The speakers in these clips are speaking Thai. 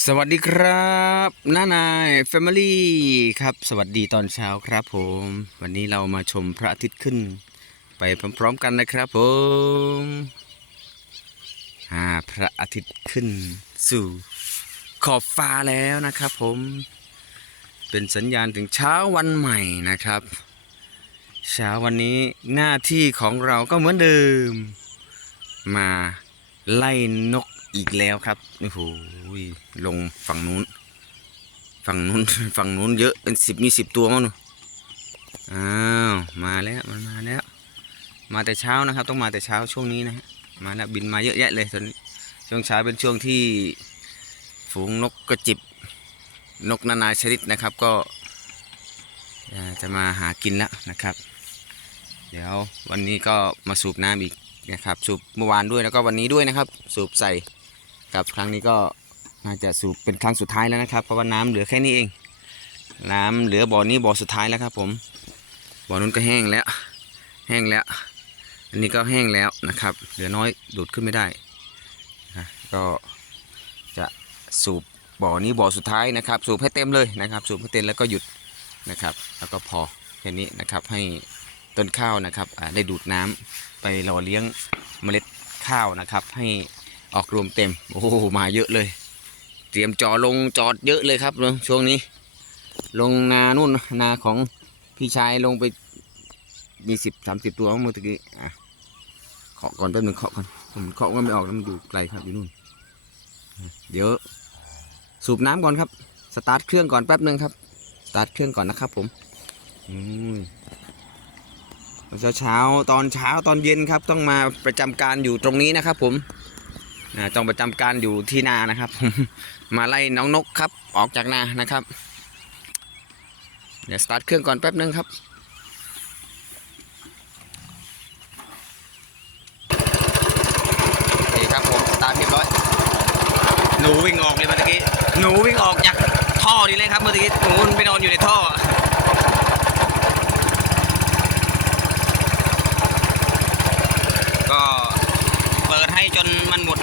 สวัสดีครับน้านายแฟมิลี่ครับสวัสดีตอนเช้าครับผม วันนี้เรามาชมพระอาทิตย์ขึ้น ไปพร้อมๆกันนะครับผมอ่าพระอาทิตย์ขึ้นสู่ขอบฟ้าแล้วนะครับผม เป็นสัญญาณถึงเช้าวันใหม่นะครับ เช้าวันนี้หน้าที่ของเราก็เหมือนเดิม มาไล่นกอีกแล้วครับโอ้โห ลงฝั่งนู้น ฝั่งนู้นฝั่งนู้นเยอะเป็นสิบมีสิบตัวมั้งหนูอ้าวมาแล้วมันมาแล้ว มาแต่เช้านะครับ ต้องมาแต่เช้าช่วงนี้นะฮะมาแล้วบินมาเยอะแยะเลยตอนนี้ช่วงเช้าเป็นช่วงที่ ฝูงนกกระจิบ นกนานาชนิดนะครับก็จะมาหากินแล้วนะครับ เดี๋ยววันนี้ก็มาสูบน้ำอีกนะครับ สูบเมื่อวานด้วยแล้วก็วันนี้ด้วยนะครับ สูบใส่กับครั้งนี้ก็ น่าจะสูบเป็นครั้งสุดท้ายแล้วนะครับ เพราะว่าน้ำเหลือแค่นี้เอง น้ำเหลือบ่อนี้บ่อสุดท้ายแล้วครับผมบ่อนู้นก็แห้งแล้ว แห้งแล้ว อันนี้ก็แห้งแล้วนะครับ เหลือน้อยดูดขึ้นไม่ได้นะก็จะสูบบ่อนี้บ่อสุดท้ายนะครับ สูบให้เต็มเลยนะครับ สูบให้เต็มแล้วก็หยุดนะครับ แล้วก็พอแค่นี้นะครับให้ต้นข้าวนะครับได้ดูดน้ำไปหล่อเลี้ยงเมล็ดข้าวนะครับ ให้ออกรวมเต็มโอ้โหมาเยอะเลย เตรียมจอลงจอดเยอะเลยครับเนอะช่วงนี้ ลงนานู่นนาของพี่ชายลงไปมีสิบสามสิบตัวเมื่อกี้อะเคาะก่อนแป๊บหนึงเคาะก่อนผมเคาะก็ไม่ออกแล้วมันอยู่ไกลครับอยู่นู่นเดี๋ยวสูบน้ำก่อนครับ สตาร์ทเครื่องก่อนแป๊บหนึ่งครับสตาร์ทเครื่องก่อนนะครับ ผมอืมเช้าเช้าตอนเช้าตอนเย็นครับ ต้องมาประจำการอยู่ตรงนี้นะครับ ผม ต้องประจำการอยู่ที่นานะครับ มาไล่น้องนกครับ ออกจากนานะครับ เดี๋ยวสตาร์ทเครื่องก่อนแป๊บนึงครับโอเคครับผมสตาร์ทเรียบร้อย หนูวิ่งออกเลยเมื่อกี้ หนูวิ่งออกจากท่อนี่เลยครับเมื่อกี้ หนูมันไปนอนอยู่ในท่อ ก็เปิดให้จนมันหมด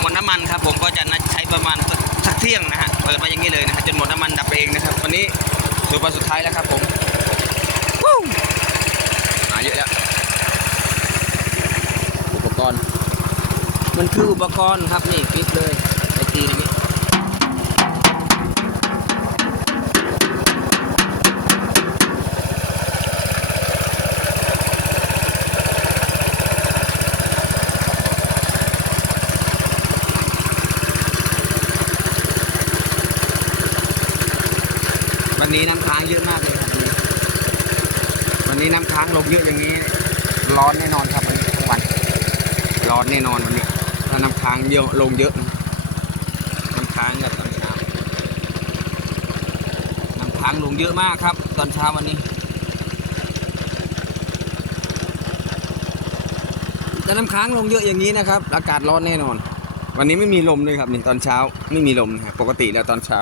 หมดน้ำมันครับ ผมก็จะนัดใช้ประมาณสักสัก เที่ยงนะฮะเปิดมาอย่างนี้เลยนะฮะจนหมดน้ำมันดับเองนะครับวันนี้สูบมาสุดท้ายแล้วครับผมวู้มาเยอะแล้วอุปกรณ์ มันคืออุปกรณ์ครับนี่คลิปเลย วันนี้น้ำค้างเยอะมากเลยครับวันนี้วันนี้น้ำค้างลงเยอะอย่างนี้ ร้อนแน่นอนครับวันนี้ทั้งวัน ร้อนแน่นอนวันนี้ถ้าน้ำค้างเยอะลงเยอะน้ำค้างกับตอนเช้าน้ำค้างลงเยอะมากครับ ตอนเช้าวันนี้แต่น้ำค้างลงเยอะอย่างนี้นะครับ อากาศร้อนแน่นอน วันนี้ไม่มีลมเลยครับนี่ตอนเช้าไม่มีลมนะครับปกติแล้วตอนเช้า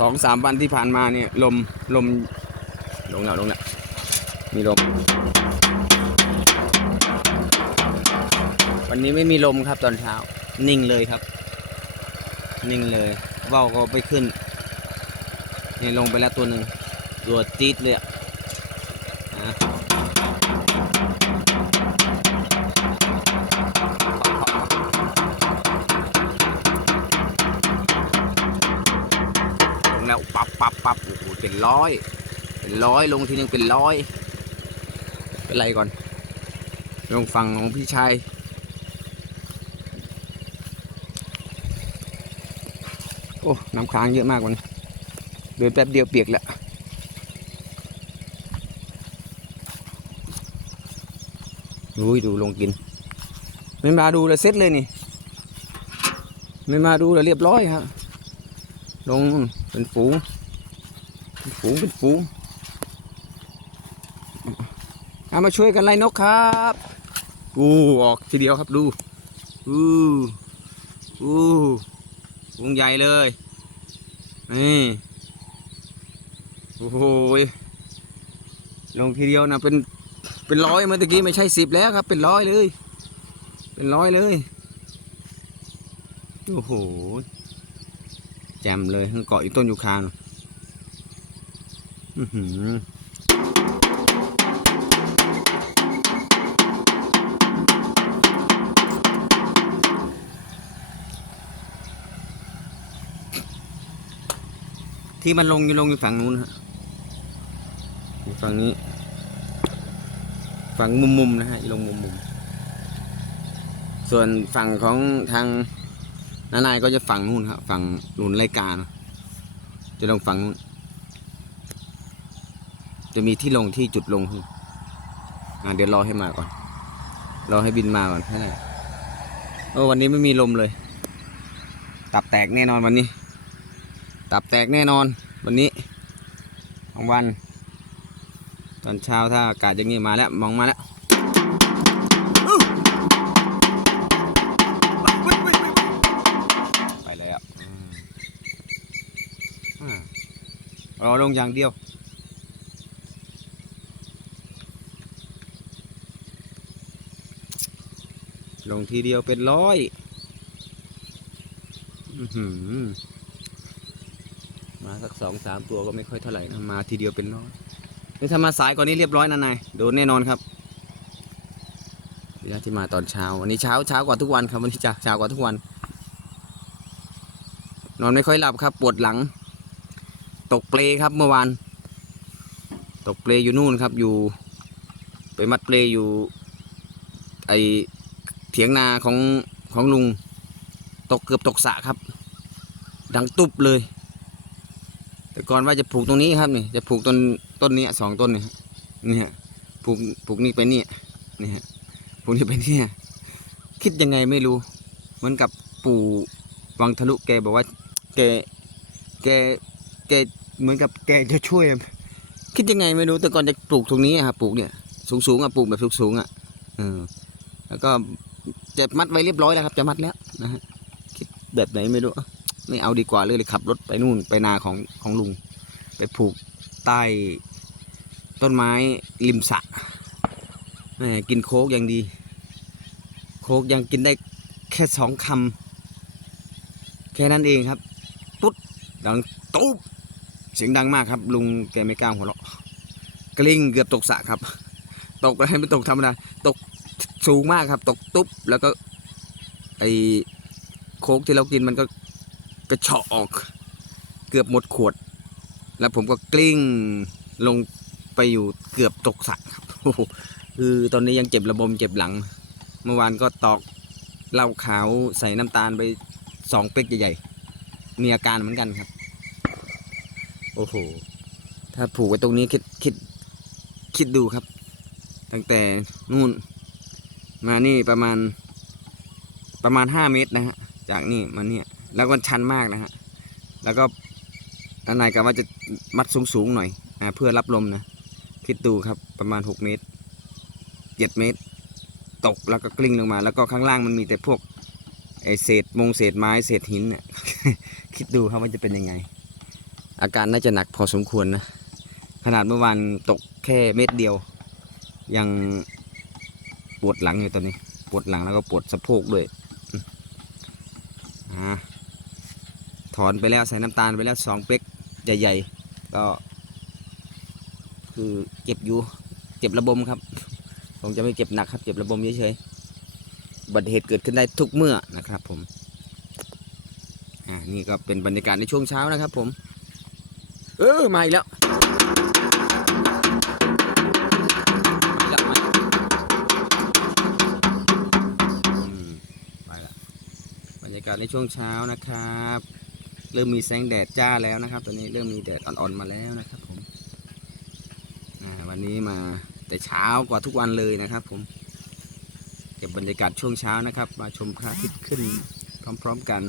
สองสามวันที่ผ่านมาเนี่ยลมลมลงแล้วลงแล้วมีลม วันนี้ไม่มีลมครับตอนเช้า นิ่งเลยครับ นิ่งเลยว่าวก็ไปขึ้นนี่ลงไปแล้วตัวหนึ่งตัวจี๊ดเลยอะ แล้วปับปับปับโอ้โหเป็นร้อย เป็นร้อยลงทีนึงเป็นร้อย เป็นไรก่อน ลงฝั่งของพี่ชายโอ้น้ำค้างเยอะมากวันเดินแป๊บเดียวเปียกแล้วดูดูลงกิน ไม่มาดูเลยเซ็ตเลยนี่ ไม่มาดูเลยเรียบร้อยครับลง เป็นฝูงเป็นฝูงเป็นฝูงเอามาช่วยกันไล่นกครับอู้ออกทีเดียวครับดูอู้อู้วงใหญ่เลยนี่โอ้โหลงทีเดียวนะเป็นเป็นร้อยเมื่อกี้ไม่ใช่สิบแล้วครับ เป็นร้อยเลย เป็นร้อยเลย โอ้โห จมเลยทั้งเกาะอยู่ต้นยูคานอือหือที่มันลงอยู่ลงอยู่ฝั่งนู้นฮะฝั่งนี้ ฝั่งมุมๆนะฮะลงมุมๆส่วนฝั่งของทาง นานายก็จะฝั่งนู้นครับฝั่งหลุนไรกาเนอะจะลงฝั่งนู้นจะมีที่ลงที่จุดลงข้างอ่าเดี๋ยวรอให้มาก่อน รอให้บินมาก่อนแค่นั้นโอ้วันนี้ไม่มีลมเลย ตับแตกแน่นอนวันนี้ ตับแตกแน่นอน วันนี้ของวัน ตอนเช้าถ้าอากาศอย่างนี้มาแล้วมองมาแล้ว รอลงอย่างเดียว ลงทีเดียวเป็นร้อยมาสักสองสามตัวก็ไม่ค่อยเท่าไหร่นะมาทีเดียวเป็นร้อยนี่ถ้ามาสายกว่านี้เรียบร้อยนะนายโดนแน่นอนครับนี่ที่มาตอนเช้าวันนี้เช้าเช้ากว่าทุกวันครับวันนี้จ้ะเช้ากว่าทุกวัน นอนไม่ค่อยหลับครับ ปวดหลัง ตกเปลครับเมื่อวาน ตกเปลอยู่นู่นครับ อยู่ ไปมัดเปลอยู่ ไอเถียงนาของของลุง ตกเกือบตกสะครับ ดังตุบเลย แต่ก่อนว่าจะปลูกตรงนี้ครับนี่จะปลูกต้นต้นนี้สองต้นเนี่ยเนี่ยปลูกปลูกนี่ไปนี่ยนี่ฮะปลูกนี่ไปเนี่ยคิดยังไงไม่รู้ เหมือนกับปู่วังทะลุแกบอกว่า แกแกแกเหมือนกับแกจะช่วย คิดยังไงไม่รู้แต่ก่อนจะปลูกตรงนี้อะครับปลูกเนี่ยสูงสูงๆอะปลูกแบบสูงสูงๆอะเออแล้วก็จะมัดไว้เรียบร้อยแล้วครับ จะมัดแล้วนะฮะคิดแบบไหนไม่รู้ไม่เอาดีกว่าเลยเลยขับรถไปนู่นไปนาของของลุง ไปผูกใต้ต้นไม้ริมสระแหมกินโค้กยังดี โค้กยังกินได้แค่สองคำแค่นั้นเองครับ ดังตุ๊บเสียงดังมากครับ ลุงแกไม่กล้าหัวเราะกลิ้งเกือบตกสะครับ ตกไปไม่ตกธรรมดาตกสูงมากครับ ตกตุ๊บแล้วก็ไอโค้กที่เรากินมันก็กระเฉาะออก เกือบหมดขวด แล้วผมก็กลิ้งลงไปอยู่เกือบตกสระครับคือตอนนี้ยังเจ็บระบมเจ็บหลัง เมื่อวานก็ตอกเหล้าขาวใส่น้ำตาลไปสองเป๊กใหญ่ๆมีอาการเหมือนกันครับ โอ้โห ถ้าผูกไว้ตรงนี้คิดคิดคิดดูครับ ตั้งแต่นู่น มานี่ประมาณ ประมาณห้าเมตรนะฮะ จากนี่มาเนี่ย แล้วก็ชันมากนะฮะ แล้วก็อันไหนกับว่าจะมัดสูงๆหน่อยอ่าเพื่อรับลมนะ คิดดูครับประมาณหกเมตรเจ็ดเมตร ตกแล้วก็กลิ้งลงมา แล้วก็ข้างล่างมันมีแต่พวกไอเศษมงเศษไม้เศษหินเนี่ยคิดดูครับว่าจะเป็นยังไง อาการน่าจะหนักพอสมควรนะ ขนาดเมื่อวานตกแค่เม็ดเดียว ยังปวดหลังอยู่ตอนนี้ ปวดหลังแล้วก็ปวดสะโพกด้วยอถอนไปแล้วใส่น้ำตาลไปแล้วสองเป๊กใหญ่ๆ ก็คือเจ็บอยู่เจ็บระบมครับคงจะไม่เจ็บหนักครับ เจ็บระบมเฉยๆบัติเหตุเกิดขึ้นได้ทุกเมื่อนะครับผม อ่า นี่ก็เป็นบรรยากาศในช่วงเช้านะครับผม เออมาอีกแล้วาอีกแล้วมาอีกแล้วอืมไปละบรรยากาศในช่วงเช้านะครับ เริ่มมีแสงแดดจ้าแล้วนะครับ ตอนนี้เริ่มมีแดดอ่อนๆมาแล้วนะครับผมวันนี้มาแต่เช้ากว่าทุกวันเลยนะครับ ผมเก็บบรรยากาศช่วงเช้านะครับ มาชมพระอาทิตย์ขึ้นพร้อม ๆกัน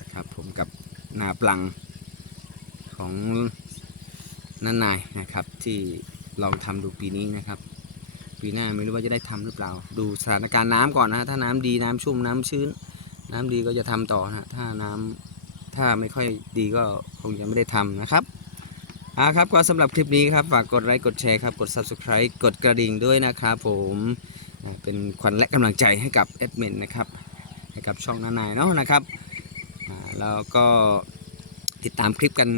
นะครับผมกับนาปลัง ของนันนายนะครับ ที่ลองทำดูปีนี้นะครับ ปีหน้าไม่รู้ว่าจะได้ทำหรือเปล่า ดูสถานการณ์น้ำก่อนนะถ้าน้ำดีน้ำชุ่มน้ำชื้น น้ำดีก็จะทำต่อนะฮะถ้าน้ำถ้าไม่ค่อยดีก็คงจะไม่ได้ทำนะครับอ่าครับก็สำหรับคลิปนี้ครับฝากกดไลค์กดแชร์ครับกด subscribe กดกระดิ่งด้วยนะครับผมเป็นขวัญและกำลังใจให้กับแอดมินนะครับให้กับช่องนานายเนาะนะครับแล้วก็ ติดตามคลิปกัน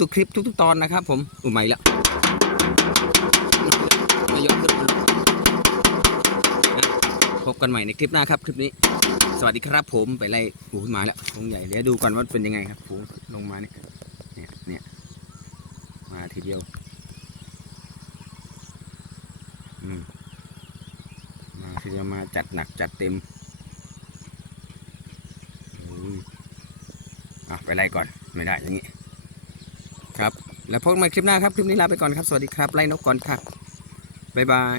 ทุกๆคลิปทุก ๆ ตอนนะครับ ผมอุ้ไม่แล้วไม่ยกขึ้นมานะพบกันใหม่ในคลิปหน้าครับ คลิปนี้ สวัสดีครับผมไปไล่หูมาแล้วพงใหญ่เดี๋ยวดูก่อนว่าเป็นยังไงครับผูลงมาเนี่ยเนี่ยเนี่ยมาทีเดียวอืมมาทีเดียวมาจัดหนักจัดเต็มโอ้ยอะ ไปไล่ก่อนไม่ได้อย่างนี้ครับ แล้วพบกันใหม่คลิปหน้าครับ คลิปนี้ลาไปก่อนครับ สวัสดีครับ ไล่นกก่อนครับ บ๊ายบาย